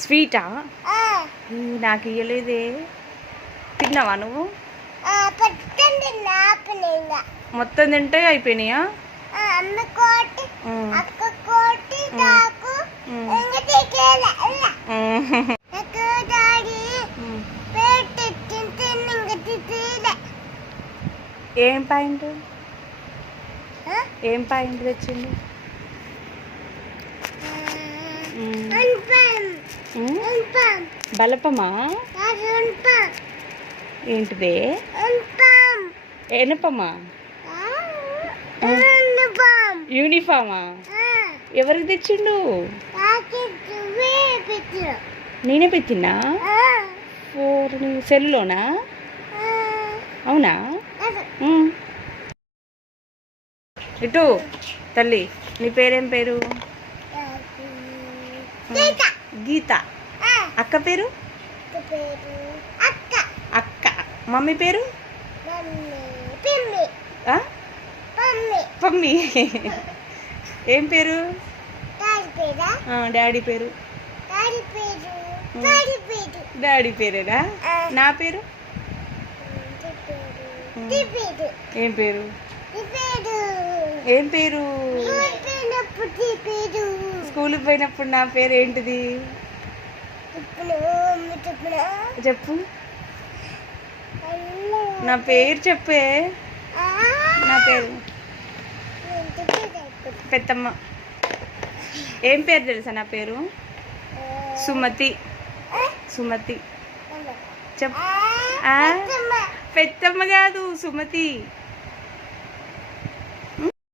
స్వీటా? నాకు ఇయ్యలేదే. తిన్నావా నువ్వు? మొత్తం తింటే అయిపోయినాయా? ఏం పాయింట్ తెచ్చింది? బలపమా? ఏంటిదే? ఎనపమా? యూనిఫామా? ఎవరికి తెచ్చిండు? నేనే పెట్టినా? సెల్లోనా? అవునా? ఇటు తల్లి, నీ పేరేం పేరు? గీత. అక్క పేరు? అక్క. మమ్మీ పేరు? పమ్మి. ఏం పేరు? డాడీ పేరు? డాడీ పేరేనా? నా పేరు? ఏం పేరు? ఏం పేరు? స్కూల్కి పోయినప్పుడు నా పేరు ఏంటిది? చెప్పు. నా పేరు చెప్పే. నా పేరు పెద్దమ్మ. ఏం పేరు తెలుసా నా పేరు? సుమతి. సుమతి. చెప్పు. పెద్దమ్మ కాదు, సుమతి.